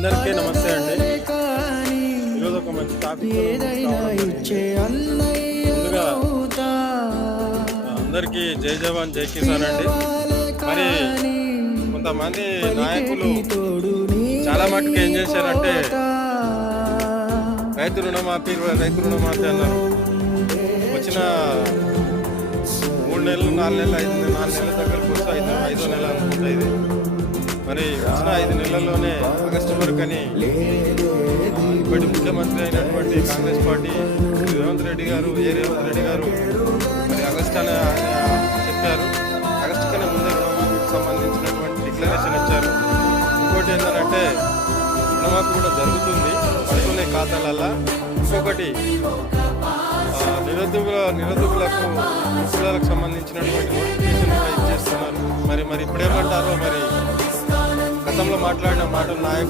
అందరికీ నమస్తే అండి. ఈరోజు ఒక మంచి టాపిక్ ముందుగా అందరికీ జై జవాన్ జై కిసాన్ అండి. మరి కొంతమంది నాయకులు చాలా మటుకు ఏం చేశారంటే రైతు రుణమాఫీ అన్నారు. వచ్చిన 3 నెలలు 4 నెలలు 4 నెలల దగ్గరకు వస్తే ఐదో నెల అనుకుంటా ఇది. మరి వచ్చిన 5 నెలల్లోనే ఆగస్టు వరకు అని ఇప్పటి ముఖ్యమంత్రి అయినటువంటి కాంగ్రెస్ పార్టీ రేవంత్ రెడ్డి గారు మరి ఆగస్టు అని చెప్పారు. ఆగస్టు కన్నా ముందే రుణమాఫీకి సంబంధించినటువంటి డిక్లరేషన్ ఇచ్చారు. ఇంకోటి ఏంటంటే రుణమాఫీ కూడా జరుగుతుంది పడుకునే ఖాతాలల్లో. ఇంకొకటి నిరుద్యోగులకు ఉద్యోగాలకు సంబంధించినటువంటి నోటిఫికేషన్ కూడా ఇచ్చేస్తున్నారు. మరి ఇప్పుడేమంటారో మరి గతంలో మాట్లాడిన మాటలు నాయకులు